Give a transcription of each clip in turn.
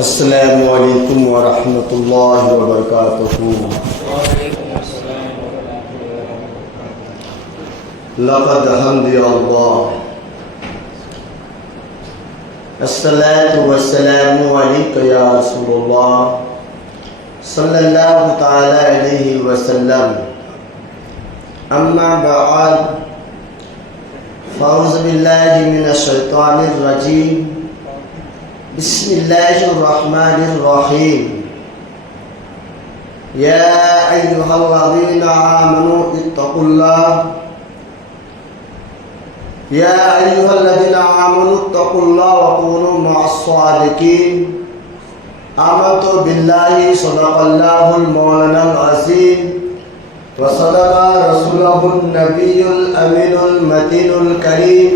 السلام علیکم ورحمۃ اللہ وبرکاتہ۔ لقد حمد اللہ، الصلاة والسلام علیک یا رسول اللہ صلی اللہ تعالی علیہ وسلم۔ اما بعد، فاعوذ باللہ من الشیطان الرجیم، بسم اللہ الرحمن الرحیم۔ یا ایہا الذین آمنوا اتقوا اللہ، یا ایہا الذین آمنوا اتقوا اللہ وکونوا مع الصادقین۔ آمنت باللہ صدق اللہ المولانا العظیم، وصدق رسولہ النبی الامین المتین الکریم،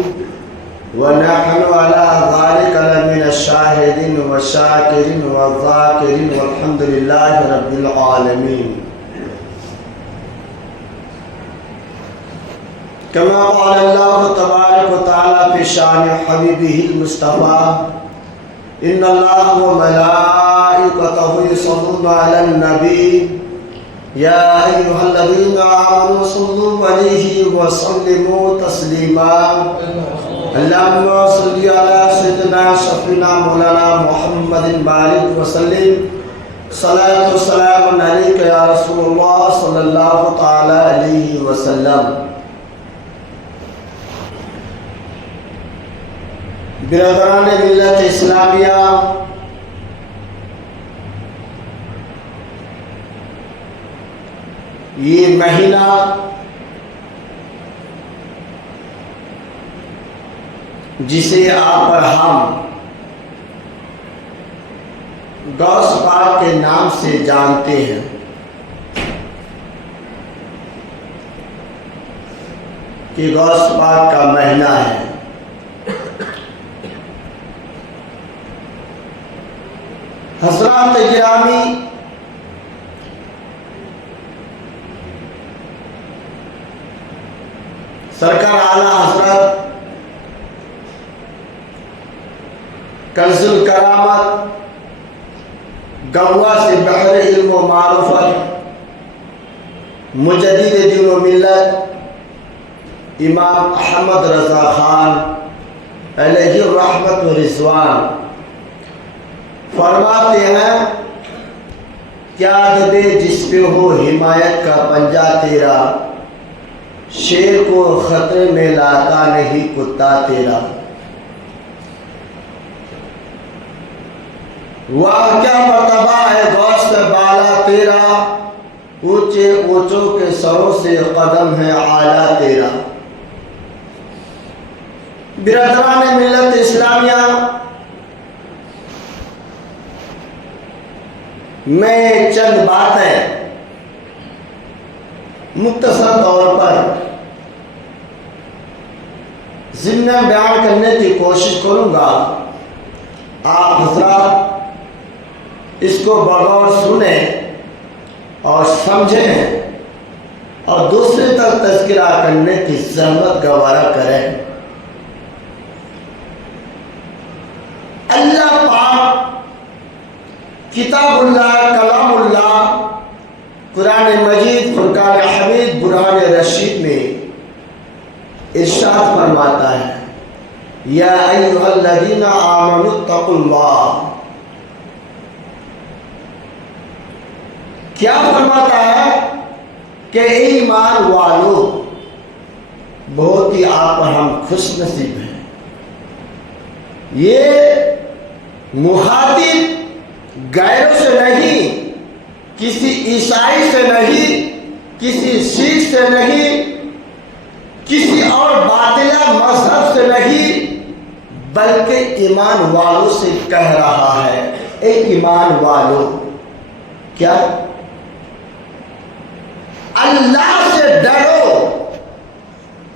ونحن على ذلك لمن الشاهدين والشاكرين والذاكرين والحمد لله رب العالمين۔ كما قال الله تبارك وتعالى في شان حبيبه المصطفى، إن الله وملائكته يصلون على النبي يا أيها الذين آمنوا صلوا عليه وسلموا تسليما۔ اللهم صل على سيدنا شفيعنا مولانا محمد بارك وسلم، صلاة والسلام عليك يا رسول الله صلى الله تعالى عليه وسلم۔ برادران ملت اسلامیہ، یہ مہینہ جسے آپ اور ہم غوث پاک کے نام سے جانتے ہیں، کہ غوث پاک کا مہینہ ہے۔ حضرات گرامی، سرکار اعلیٰ حضرت کنز الکرامت، گوا سے بحر علم و معرفت، مجدد دین و ملت امام احمد رضا خان علیہ الرحمت و رضوان فرماتے ہیں، کیا دبے جس پہ ہو حمایت کا پنجہ تیرا، شیر کو خطرے میں لاتا نہیں کتا تیرا۔ واہ کیا مرتبہ ہے غوث پہ بالا تیرا، اونچے اونچوں کے سروں سے قدم ہے اعلیٰ تیرا۔ برادران ملت اسلامیہ، میں چند باتیں مختصر طور پر ضمن بیان کرنے کی کوشش کروں گا۔ آپ حضرات اس کو بغور سنیں اور سمجھیں اور دوسرے تک تذکرہ کرنے کی زحمت گوارا کریں۔ اللہ پاک کتاب اللہ، کلام اللہ، قرآن مجید، فرقان حمید، برہان رشید میں ارشاد فرماتا ہے، یا ایھا الذین آمنوا اتقوا اللہ۔ کیا فرماتا ہے کہ ایمان والو، بہت ہی آپ اور ہم خوش نصیب ہیں۔ یہ مخاطب غیروں سے نہیں، کسی عیسائی سے نہیں، کسی سکھ سے نہیں، کسی اور باطلہ مذہب سے نہیں، بلکہ ایمان والوں سے کہہ رہا ہے، اے ایمان والو، کیا اللہ سے ڈرو۔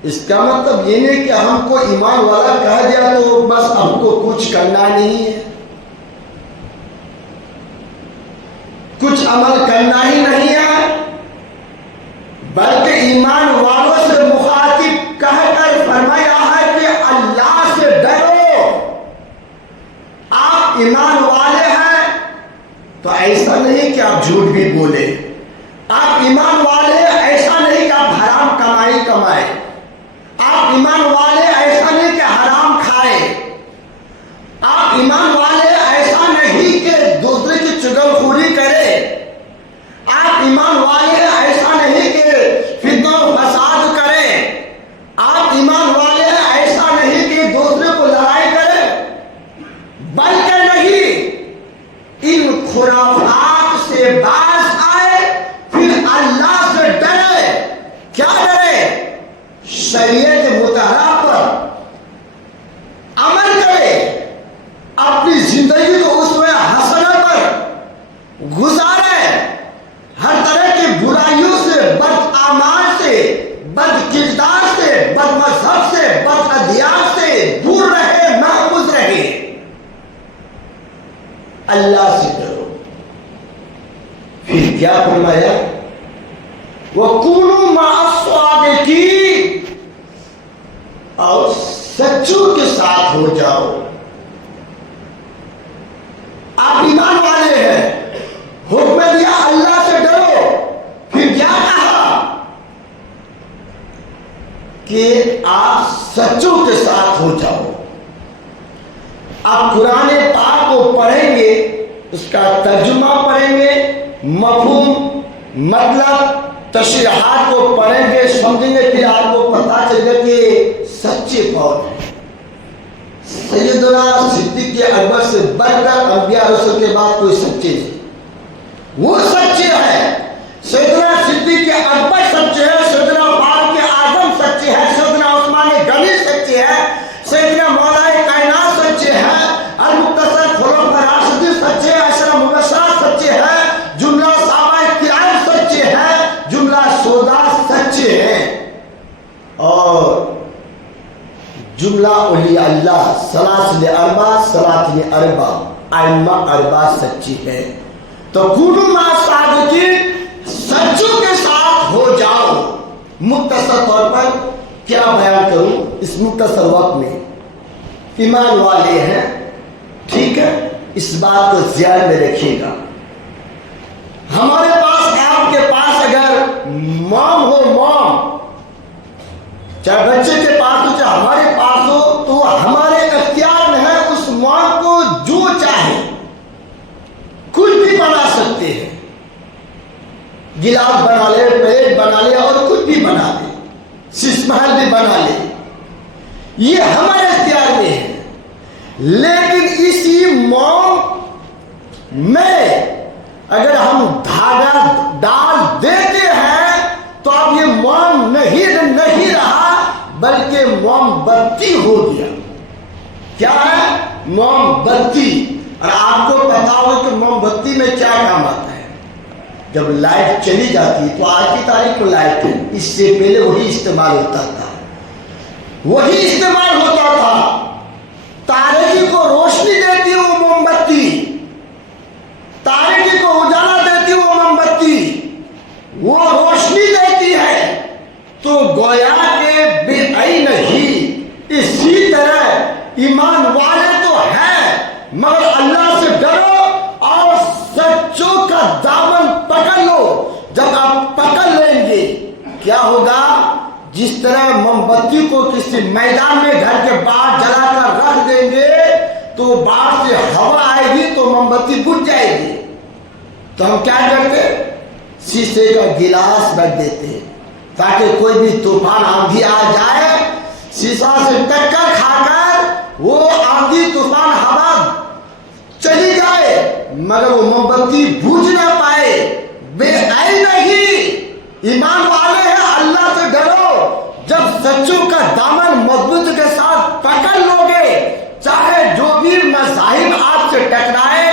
اس کا مطلب یہ نہیں کہ ہم کو ایمان والا کہہ دیا تو بس ہم کو کچھ کرنا نہیں ہے، کچھ عمل کرنا ہی نہیں ہے، بلکہ ایمان والوں سے مخاطب کہہ کر فرمایا ہے کہ اللہ سے ڈرو۔ آپ ایمان والے ہیں، تو ایسا نہیں کہ آپ جھوٹ بھی بولے. آپ ایمان والے ایسا نہیں کہ آپ حرام کمائی کمائے. آپ ایمان والے ایسا نہیں کہ حرام کھائے. آپ ایمان والے ایسا نہیں کہ دوسرے کی چغلخوری کرے. آپ ایمان والے ایسا نہیں کہ فتنہ و فساد کرے. آپ ایمان والے ایسا نہیں کہ دوسرے کو لڑائی کرے. بلکہ نہیں، ان خرافات سے باز آئے، پھر اللہ سے ڈرے. کیا ڈرے؟ شریعت مطہرہ پر عمل کرے، اپنی زندگی کو اسوہ حسنہ پر گزارے، ہر طرح کی برائیوں سے، بد اعمال سے، بد کردار سے، بد مذہب سے، بد ادیان سے دور رہے، محفوظ رہے. اللہ سے ڈرو. پھر کیا فرمایا؟ وَكُونُوا مَعَ الصَّادِقِينَ، اور سچوں کے ساتھ ہو جاؤ. آپ ایمان والے ہیں، حکم دیا اللہ سے ڈرو. پھر کیا کہا؟ کہ آپ سچوں کے ساتھ ہو جاؤ. آپ قرآن پاک کو پڑھیں گے، اس کا ترجمہ پڑھیں گے، مفہوم مطلب تشریحات کو پڑھیں گے، سمجھیں گے، پھر آپ کو پتا چلے گا کہ سچے کون ہیں. سیدنا صدیق اکبر سے بڑھ کر انبیاء رسول کے بعد کوئی سچے نہیں. وہ سچے ہیں. سیدنا صدیق اکبر سچے ہیں، سیدنا فاروق اعظم سچے ہیں، سیدنا عثمان غنی سچے ہیں، سیدنا مولا کائنات سچے ہیں، المختصر خلفاء راشدین سچے ہیں، عشرہ مبشرہ سچے ہیں، جملہ صحابہ کرام سچے ہیں، جملہ شہداء سچے ہیں، اور جملہ اولیاء اللہ سلاسل اربع سلاطین اربع ائمہ اربع سچی ہے. تو کونوا مع الصادقین، سچوں کے ساتھ ہو جاؤ. مختصر طور پر کیا بیان کروں اس مختصر وقت میں؟ ایمان والے ہیں، ٹھیک ہے، اس بات کو ذہن میں رکھیے گا. ہمارے پاس، آپ کے پاس اگر موم ہو، موم چاہے بچے کے پاس ہو چاہے ہمارے پاس ہو، تو ہمارے اختیار میں ہے اس موم کو جو چاہے کچھ بھی بنا سکتے ہیں. گلاس بنا لے، پلیٹ بنا لے، اور کچھ بھی بنا لے، شیش محل بھی بنا لے، یہ ہمارے اختیار میں ہے. لیکن اسی موم میں اگر ہم دھاگا ڈال دیتے ہیں تو اب یہ موم نہیں رہا، بلکہ موم بتی ہو گیا. کیا ہے؟ موم بتی. اور آپ کو پتا ہوگا کہ موم بتی میں کیا کام آتا ہے. جب لائٹ چلی جاتی، تو آج کی تاریخ میں لائٹ ہے، اس سے پہلے وہی استعمال ہوتا تھا. تاریکی کو روشنی دیتی ہے وہ موم بتی، تاریکی کو اجالا دیتی ہے وہ موم بتی، وہ روشنی دیتی ہے. تو گویا کہ بے عین ہی اسی طرح ایمان والے تو ہیں، مگر اللہ سے ڈرو اور سچوں کا دامن پکڑ لو. جب آپ پکڑ لیں گے کیا ہوگا؟ جس طرح موم بتی کو کسی میدان میں گھر کے باہر جلا کر رکھ دیں گے تو باہر سے ہوا آئے گی تو موم بتی بجھ جائے گی. تو ہم کیا کرتے؟ شیشے کا گلاس رکھ دیتے تاکہ کوئی بھی طوفان آندھی آ جائے، شیشہ سے ٹکر کھا کر وہ آندھی طوفان ہوا چلی جائے مگر وہ موم بتی بجھ نہ پائے. بے عین نہیں، ایمان والے ہیں، اللہ سے ڈرو. جب سچوں کا دامن مضبوط کے ساتھ پکڑ لو گے، چاہے جو بھی مذاہب آپ سے ٹکرائے،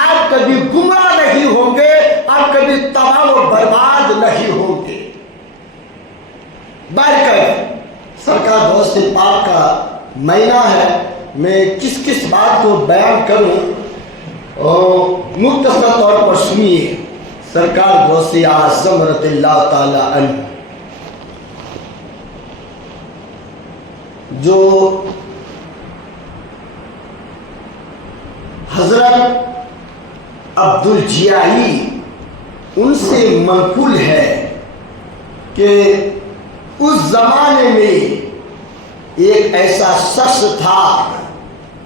آپ کبھی گمراہ نہیں ہوں گے، آپ کبھی تباہ و برباد نہیں ہوں گے. برکت سرکار دوست پاک کا مہینہ ہے، میں کس بات کو بیان کروں، اور مختصر طور پر سنیے. سرکار غوث اعظم رضی اللہ تعالی عنہ جو حضرت عبد الجیائی ان سے منقول ہے کہ اس زمانے میں ایک ایسا شخص تھا،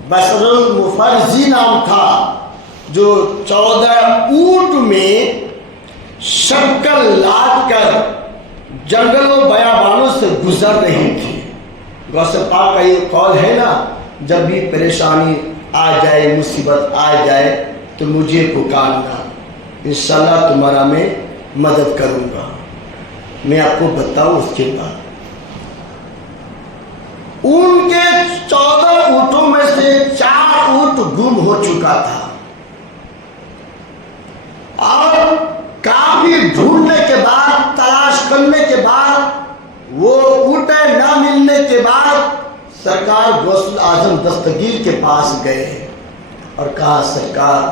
بشر المفرزی نام تھا، جو 14 اونٹ میں شکل لاد کر جنگلوں بیابانوں سے گزر رہی تھی۔ غوث پاک کا یہ قول ہے نا، جب بھی پریشانی آ جائے، مصیبت آ جائے تو مجھے پکارنا، انشاءاللہ تمہارا میں مدد کروں گا۔ میں آپ کو بتاؤں اس کے بعد ان کے 14 اونٹوں میں سے 4 اونٹ گم ہو چکا تھا، اور کافی ڈھونڈنے کے بعد، تلاش کرنے کے بعد، وہ اونٹیں نہ ملنے کے بعد سرکار غوث الاعظم دستگیر کے پاس گئے اور کہا سرکار،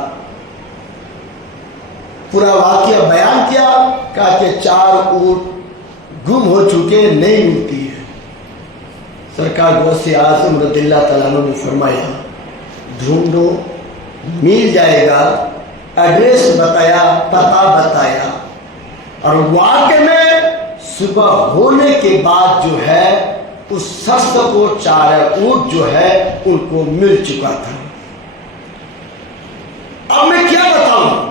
پورا واقعہ بیان کیا، کہا کہ 4 اونٹ گم ہو چکے، نہیں ملتی ہے۔ سرکار غوث اعظم رضی اللہ تعالیٰ عنہ نے فرمایا ڈھونڈو، مل جائے گا۔ ایڈریس بتایا، پتہ بتایا، اور واقع میں صبح ہونے کے بعد جو ہے اس شخص کو 4 اونٹ جو ہے ان کو مل چکا تھا۔ اب میں کیا بتاؤں،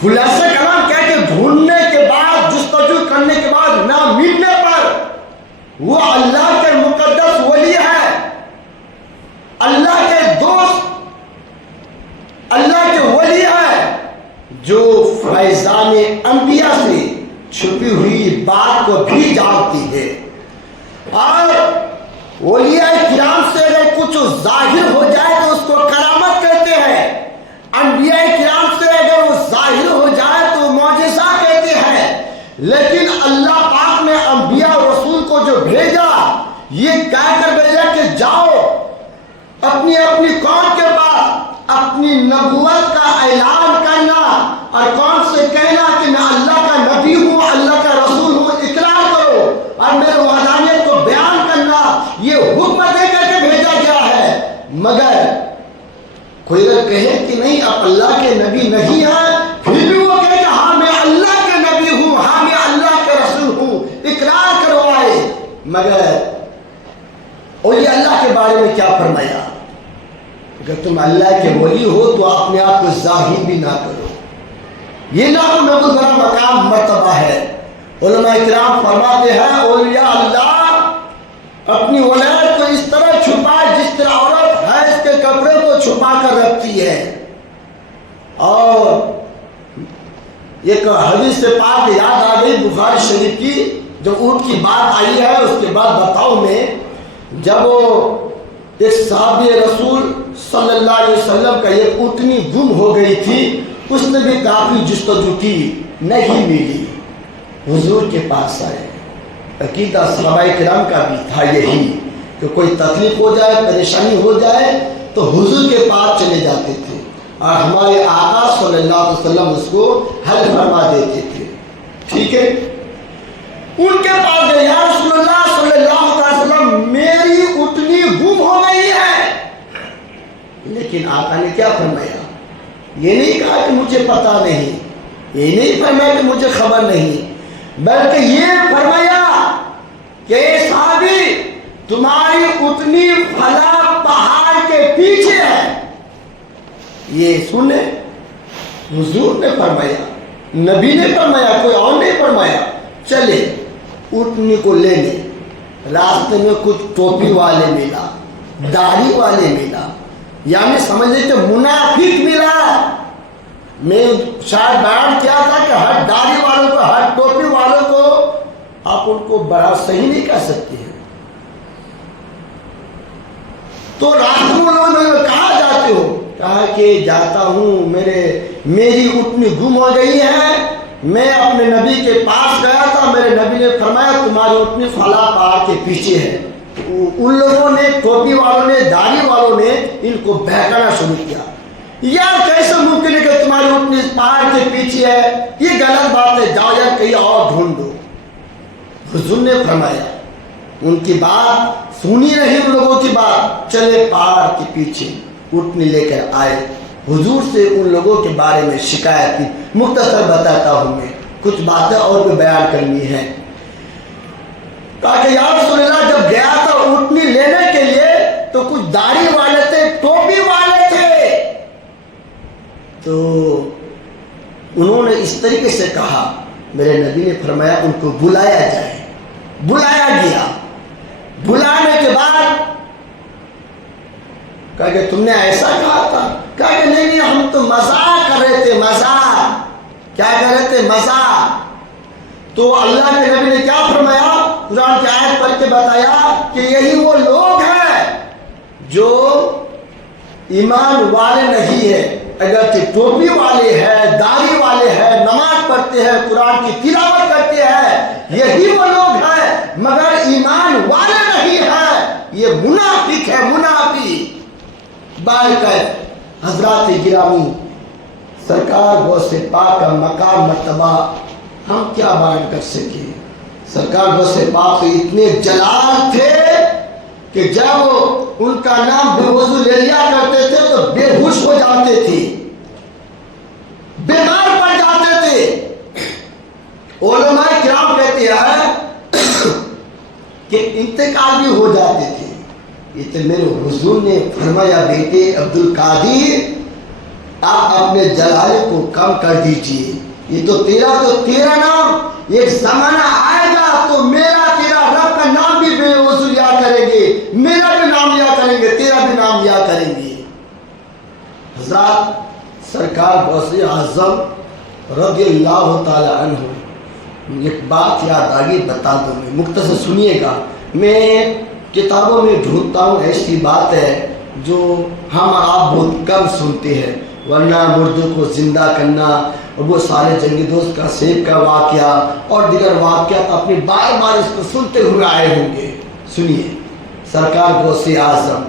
خلاصہ کلام کیا کہ ڈھونڈنے کے بعد، جستجو کرنے کے بعد نہ ملنے پر وہ اللہ کے مقدس ولی ہے، اللہ کے دوست، اللہ کے ولی ہے، جو فیضان انبیاء سے چھپی ہوئی بات کو بھی جانتی ہے۔ اور اولیاء کرام سے اگر کچھ ظاہر ہو جائے تو اس کو کرامت کہتے ہیں، انبیاء کرام سے اگر وہ ظاہر ہو جائے تو معجزہ کہتے ہیں۔ لیکن اللہ پاک نے انبیاء اور رسول کو جو بھیجا، یہ کہہ کر بھیجا کہ جاؤ اپنی اپنی قوم کے پاس اپنی نبوت کا اعلان کرنا، اور قوم سے کہنا کہ میں اللہ کا نبی ہوں، اللہ کا رسول ہوں، اقرار کرو، اور میرے وحدانیت کو بیان کرنا، یہ حکم دے کر کے بھیجا گیا ہے۔ مگر کوئی اگر کہے کہ نہیں آپ اللہ کے نبی نہیں ہیں، پھر بھی وہ کہے کہ ہاں میں اللہ کے نبی ہوں، ہاں میں اللہ کے رسول ہوں، اقرار کروائے۔ مگر اولیاء اللہ کے بارے میں کیا فرمایا، اگر تم اللہ کے ولی ہو تو اپنے آپ کو ظاہر بھی نہ کرو، یہ نہ بہت بڑا مقام مرتبہ ہے۔ علماء کرام فرماتے ہیں اولیاء اللہ اپنی ولایت کو اس طرح چھپائے جس طرح عورت حیض کے کپڑے کو چھپا کر رکھتی ہے۔ اور ایک حدیث پاک یاد آ گئی بخاری شریف کی، جب اونٹ کی بات آئی ہے اس کے بعد بتاؤ میں، جب ایک صحابی رسول صلی اللہ علیہ وسلم کا ایک اونٹنی گم ہو گئی تھی، اس نے بھی کافی جستجو کی، نہیں ملی، حضور کے پاس آئے۔ عقیدہ صحابہ کرام کا بھی تھا یہی کہ کوئی تکلیف ہو جائے، پریشانی ہو جائے تو حضور کے پاس چلے جاتے تھے، اور ہمارے آقا صلی اللہ علیہ وسلم اس کو حل فرما دیتے تھے۔ ٹھیک ہے، ان کے پاس گئے، یا رسول اللہ صلی اللہ علیہ وسلم میری اونٹنی گم ہو گئی ہے۔ لیکن آقا نے کیا فرمایا، یہ نہیں کہا کہ مجھے پتا نہیں، یہ نہیں فرمایا کہ مجھے خبر نہیں، بلکہ یہ فرمایا کہ صحابی تمہاری اونٹنی فلاں پہاڑ کے پیچھے ہے۔ یہ سنے حضور نے فرمایا، نبی نے فرمایا، کوئی اور نہیں فرمایا۔ چلے اونٹنی کو لینے، راستے میں کچھ ٹوپی والے ملا، داڑھی والے ملا، یعنی سمجھے کہ منافق ملا۔ میں شاید بیان کیا تھا کہ ہر داڑھی والوں کو، ہر ٹوپی والوں کو آپ ان کو بڑا صحیح نہیں کہہ سکتے ہیں۔ تو راستے میں لوگوں نے کہاں جاتے ہو، کہا کہ جاتا ہوں، میری اونٹنی گم ہو گئی ہے، میں اپنے نبی کے پاس گیا تھا، میرے نبی نے فرمایا تمہاری اونٹنی فلاں پہاڑ کے پیچھے ہے۔ ان لوگوں نے، ٹوپی والوں نے، داڑھی والوں نے ان کو بہکانا شروع کیا، یار کیسے ممکن ہے کہ تمہاری اونٹنی پہاڑ کے پیچھے ہے، یہ غلط بات ہے، جاؤ یار کہیں اور ڈھونڈو۔ حضور نے فرمایا، ان کی بات سنی نہیں، ان لوگوں کی بات، چلے پہاڑ کے پیچھے اونٹنی لے کر آئے۔ حضور سے ان لوگوں کے بارے میں شکایت کی. مختصر بتاتا ہوں میں, کچھ باتیں اور بھی بیان کرنی ہے. کہا کہ یا رسول اللہ, جب گیا تھا اونٹنی لینے کے لیے تو کچھ داڑھی والے تھے, ٹوپی والے تھے, تو انہوں نے اس طریقے سے کہا. میرے نبی نے فرمایا ان کو بلایا جائے. بلایا گیا. بلانے کے بعد کہا کہ تم نے ایسا کہا تھا. کہا کہ نہیں, ہم تو مزاق کر رہے تھے, مزاق. کیا کر رہے تھے؟ مزاق. تو اللہ کے نبی نے کیا فرمایا؟ قرآن کی آیت پڑھ کے بتایا کہ یہی وہ لوگ ہیں جو ایمان والے نہیں ہیں. اگرچہ ٹوپی والے ہیں, داڑھی والے ہیں, نماز پڑھتے ہیں, قرآن کی تلاوت کرتے ہیں, یہی وہ لوگ ہیں, مگر ایمان والے نہیں ہیں. یہ منافق ہے, منافق. بارکہ حضرات گرامی, سرکار غوث پاک کا مقام مرتبہ ہم کیا بیان کر سکیں. سرکار غوث پاک اتنے جلال تھے کہ جب ان کا نام بے وضو لے لیا کرتے تھے تو بے ہوش ہو جاتے تھے, بیمار پڑ جاتے تھے. علماء کرام کہتے ہیں کہ انتقال بھی ہو جاتے تھے. یہ تو میرے حضور نے فرمایا, بیٹے عبد القادر آپ اپنے جلال کو کم کر دیجئے. یہ تو تیرا نام, ایک زمانہ آئے گا تو میرا تیرا رب کا نام بھی بے وضو لیا کریں گے, میرا بھی نام لیا کریں گے, تیرا بھی نام لیا کریں گے. حضرات سرکار غوث اعظم رضی اللہ تعالی عنہ, ایک بات یاد آگے بتا دوں میں, مختصر سنیے گا. میں کتابوں میں ڈھونڈتا ہوں ایسی بات ہے جو ہم آپ بہت کم سنتے ہیں, ورنہ مردوں کو زندہ کرنا اور وہ سارے جنگی دوست کا سیب کا واقعہ اور دیگر واقعات اپنی بار بار اس کو سنتے ہوئے آئے ہوں گے. سنیے, سرکار غوث اعظم,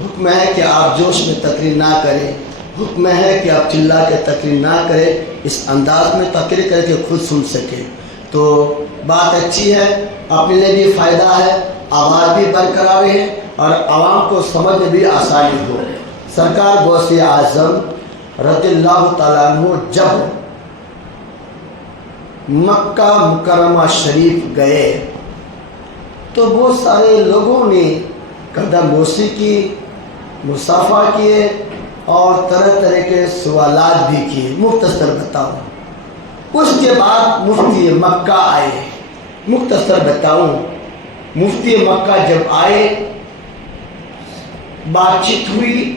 حکم ہے کہ آپ جوش میں تقریر نہ کریں, حکم ہے کہ آپ چلا کے تقریر نہ کریں, اس انداز میں تقریر کر کے خود سن سکیں. تو بات اچھی ہے, اپنے لیے بھی فائدہ ہے, آواز بھی برقرار ہے اور عوام کو سمجھ میں بھی آسانی ہو. سرکار غوث اعظم رضی اللہ تعالیٰ عنہ جب مکہ مکرمہ شریف گئے تو بہت سارے لوگوں نے قدم بوسی کی, مصافحہ کیے اور طرح طرح کے سوالات بھی کیے. مختصر بتاؤں. اس کے بعد مفتی مکہ آئے. مختصر بتاؤں, مفتی مکہ جب آئے, بات چیت ہوئی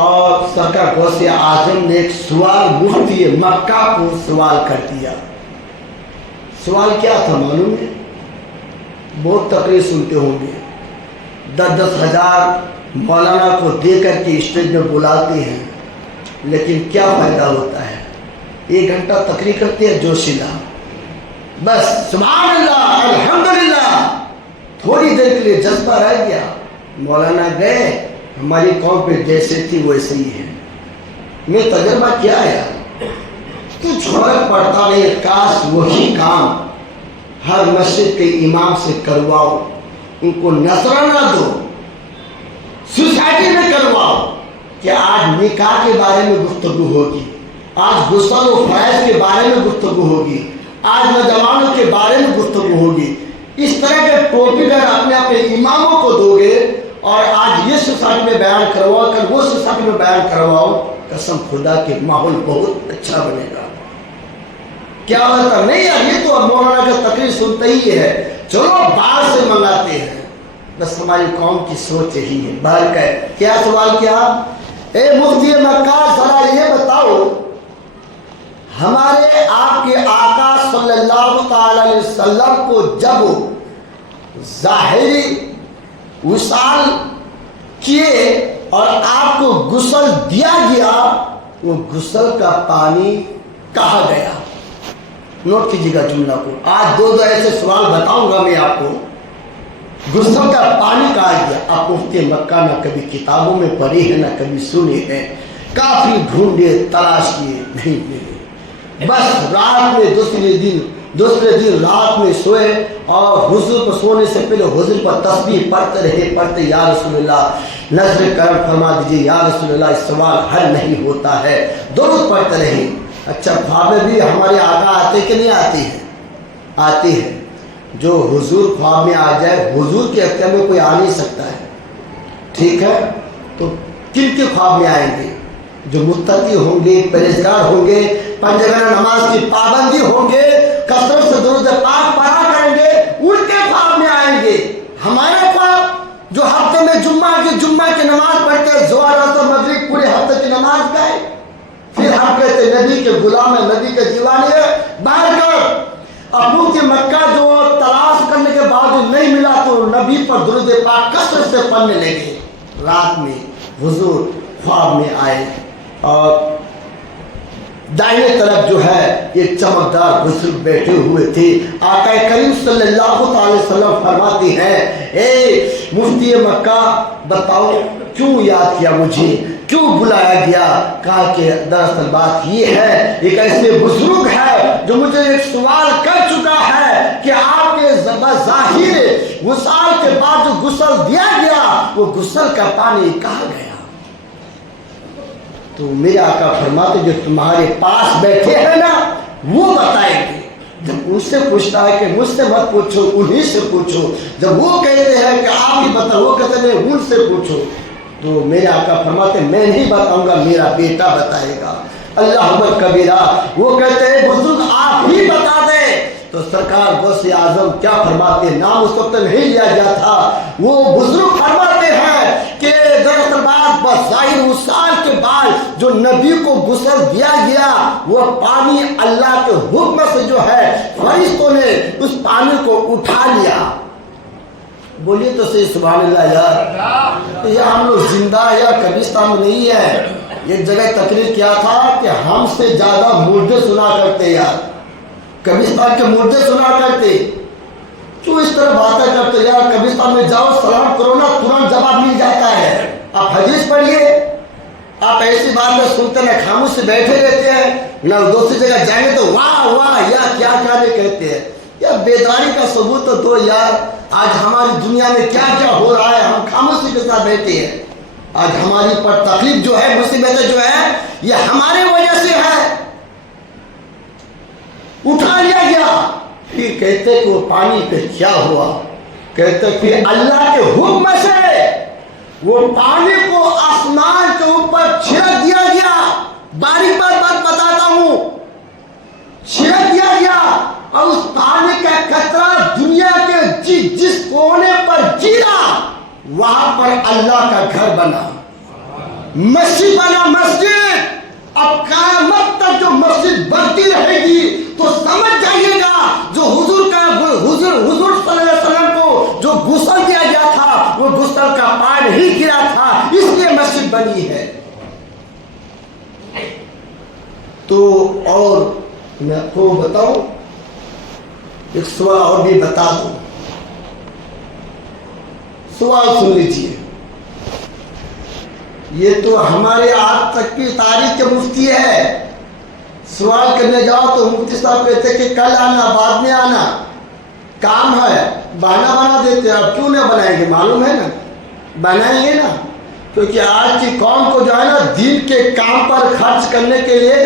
اور سرکار غوث اعظم نے ایک سوال مفتی مکہ کو سوال کر دیا. سوال کیا تھا معلوم ہے؟ بہت تقریر سنتے ہوں گے, 10-10 ہزار مولانا کو دے کر کے اسٹیج میں بلاتے ہیں, لیکن کیا فائدہ ہوتا ہے؟ 1 گھنٹہ تقریر کرتے ہیں جوشیلا, بس سبحان اللہ الحمدللہ, تھوڑی دیر کے لیے جذبہ رہ گیا, مولانا گئے, ہماری قوم پہ جیسے تھی ویسے ہی ہے. میں تجربہ کیا ہے, کچھ فرق پڑتا نہیں. کاش وہی کام ہر مسجد کے امام سے کرواؤ, ان کو نذرانہ دو, سوسائٹی میں کرواؤ کہ آج نکاح کے بارے میں گفتگو ہوگی, آج غسل و فرائض کے بارے میں گفتگو ہوگی, آج نوجوانوں کے بارے میں گفتگو ہوگی. اس طرح کے ٹاپک اپنے اپنے اماموں کو دو گے اور آج یہ سوسائٹی میں بیان کرواؤ, کل وہ سوسائٹی میں بیان کرواؤ, قسم خدا کے ماحول بہت اچھا بنے گا. کیا ہوتا نہیں یار, یہ تو مولانا کا تقریر سنتا ہی ہے, چلو باہر سے منگاتے ہیں. بس ہماری قوم کی سوچ یہی ہے. باہر کا کیا سوال کیا, اے مفتی مکہ ذرا یہ بتاؤ, ہمارے آپ کے آقا صلی اللہ تعالی علیہ وسلم کو جب ظاہری وصال کیے اور آپ کو غسل دیا گیا, وہ غسل کا پانی کہاں گیا؟ نوٹ کیجیے گا جملہ کو. آج 2 ایسے سوال بتاؤں گا میں آپ کو. غسل کا پانی کہاں گیا؟ آپ مفتی مکہ نہ کبھی کتابوں میں پڑھی ہے نہ کبھی سنی ہے, کافی ڈھونڈے تلاش کیے, نہیں ملے. بس رات میں دوسرے دن رات میں سوئے اور حضور پر سونے سے پہلے حضور پر تسبیح پڑھتے یا رسول اللہ نظر کرم فرما دیجیے، یا رسول اللہ اس سوال حل نہیں ہوتا ہے، درود پڑھتے رہے۔ اچھا خواب میں بھی ہمارے آقا آتے کہ نہیں آتی ہے؟ آتی ہے۔ جو حضور خواب میں آ جائے، حضور کے اختیار میں کوئی آ نہیں سکتا ہے، ٹھیک ہے؟ تو کن کے خواب میں آئیں گے؟ جو متقی ہوں گے، پرہیزگار ہوں گے، پنج وقت نماز کی پابندی ہوں گے، کثرت سے درود پاک پڑھا کریں گے، ان کے خواب میں آئیں گے۔ ہمارے خواب جو ہفتے میں جمعہ کی نماز پڑھتے، ظہر اثر مغرب پورے ہفتے کی نماز گئے، پھر ہم کہتے نبی کے غلام ہیں، نبی کے دیوانے ہیں، باہر کر ابو کی مکہ جو تلاش کرنے کے بعد نہیں ملا تو نبی پر درود پاک کثرت سے پڑھنے لگے۔ رات میں حضور خواب میں آئے اور دائیں طرف جو ہے ایک چمکدار بزرگ بیٹھے ہوئے تھے۔ آقا کریم صلی اللہ تعالی وسلم فرماتی ہیں، اے مفتی مکہ بتاؤ کیوں یاد کیا مجھے، کیوں بلایا گیا؟ کہا کہ دراصل بات یہ ہے، ایک ایسے بزرگ ہے جو مجھے ایک سوال کر چکا ہے کہ آپ کے ظاہر غسل کے بعد جو غسل دیا گیا وہ غسل کا پانی کہاں گیا؟ تو میرے آقا فرماتے جو تمہارے پاس بیٹھے ہیں نا وہ بتائیں گے۔ جب ان سے پوچھتا ہے کہ مجھ سے مت پوچھو، انہی سے پوچھو، جب وہ کہتے ہیں کہ آپ ہی بتاؤ، وہ کہتے ہیں ان سے پوچھو، تو میرے آقا فرماتے میں نہیں بتاؤں گا، میرا بیٹا بتائے گا۔ اللہ کبیرہ، وہ کہتے ہیں بزرگ آپ ہی بتا دیں۔ تو سرکار غوث اعظم کیا فرماتے ہیں، نام اس وقت نہیں لیا گیا تھا، وہ بزرگ فرماتے ہیں کہ دراصل بات بظاہر وصال کے بعد جو نبی کو غسل دیا گیا وہ پانی اللہ کے حکم سے جو ہے فرشتوں نے اس پانی کو اٹھا لیا۔ بولیے تو صحیح سبحان اللہ یار، یہ ہم لوگ زندہ یا قبرستان میں نہیں ہے۔ ایک جگہ تقریر کیا تھا کہ ہم سے زیادہ مردے سنا کرتے یار، قبرستان کے مردے سنا کرتے، کیوں اس طرح باتیں کرتے یار؟ قبرستان میں جاؤ سلام کرو نا، ترنت جواب مل جاتا ہے۔ آپ حدیث پڑھیے، آپ ایسی بات میں سنتے نہ خاموش سے بیٹھے رہتے ہیں، نہ دوسری جگہ جائیں گے تو واہ واہ یا کیا کیا نہیں کہتے ہیں۔ یا بیداری کا ثبوت تو دو یار، آج ہماری دنیا میں کیا کیا ہو رہا ہے، ہم خاموشی کے ساتھ بیٹھے ہیں۔ آج ہماری پر تکلیف جو ہے، مصیبتیں جو ہے، یہ ہمارے وجہ سے ہے۔ اٹھا لیا گیا، پھر کہتے کہ وہ پانی پہ کیا ہوا؟ کہتے کہ اللہ کے حکم سے وہ پانی کو آسمان کے اوپر چھڑک دیا گیا۔ باریک بات بتاتا ہوں، چھڑک دیا گیا اور اس پانی کا قطرہ دنیا کے جس کونے پر گرا وہاں پر اللہ کا گھر بنا، مسجد بنا، مسجد۔ اب قیامت تک جو مسجد بنتی رہے گی تو سمجھ جائیے گا جو حضور صلی اللہ علیہ وسلم کو جو غسل دیا گیا تھا وہ غسل کا پانی ہی گرا تھا، اس لیے مسجد بنی ہے۔ تو اور میں آپ کو بتاؤں، ایک سوال اور بھی بتا دوں، سوال سن لیجیے۔ یہ تو ہمارے آج تک کی تاریخ کے مفتی ہے، سوال کرنے جاؤ تو مفتی صاحب کہتے کہ کل آنا، بعد میں آنا، کام ہے، بہانہ بنا دیتے ہیں۔ اب کیوں نہ بنائیں گے؟ معلوم ہے نا بنائیں گے نا، کیونکہ آج کی قوم کو جو ہے نا دین کے کام پر خرچ کرنے کے لیے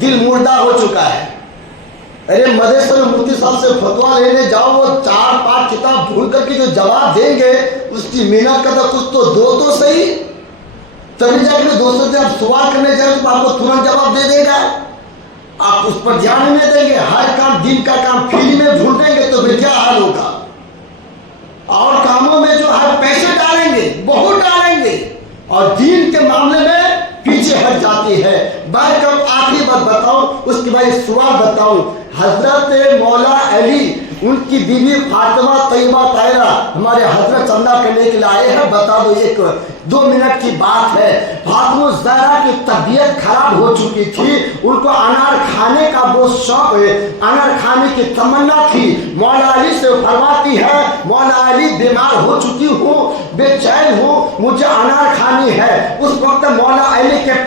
دل مردہ ہو چکا ہے۔ ارے مدرسے میں مفتی صاحب سے فتوا لینے جاؤ، وہ 4-5 کتاب ڈھونڈ کر کے جو جواب دیں گے اس کی محنت کا تو کچھ تو دو تو صحیح، تبھی جا کے دوستوں سے آپ سوال کرنے جائیں تو آپ کو ترنت جواب دے دے گا۔ آپ اس پر دھیان نہیں دیں گے، ہر کام دین کا کام فری میں ڈھونڈیں گے تو پھر کیا حال ہوگا؟ اور کاموں میں جو ہر پیسے ڈالیں گے، بہت ڈالیں گے، اور دین کے معاملے میں پیچھے ہٹ جاتی ہے۔ بات کب آخری بات بتاؤں، اس کے بعد ایک سوال بتاؤں۔ حضرت مولا علی، ان کی بیوی فاطمہ طیبہ طاہرہ ہمارے حضرت چندہ کرنے کے لیے آئے ہیں، بتا دو، 1-2 منٹ کی بات ہے۔ فاطمہ الزہرا کی طبیعت خراب ہو چکی تھی، ان کو انار کھانے کا بہت شوق ہے، انار کھانے کی تمنا تھی۔ مولا علی سے فرماتی ہے مولا علی بیمار ہو چکی ہوں، بے چین ہوں، مجھے انار کھانی ہے۔ اس وقت مولا علی کے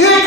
1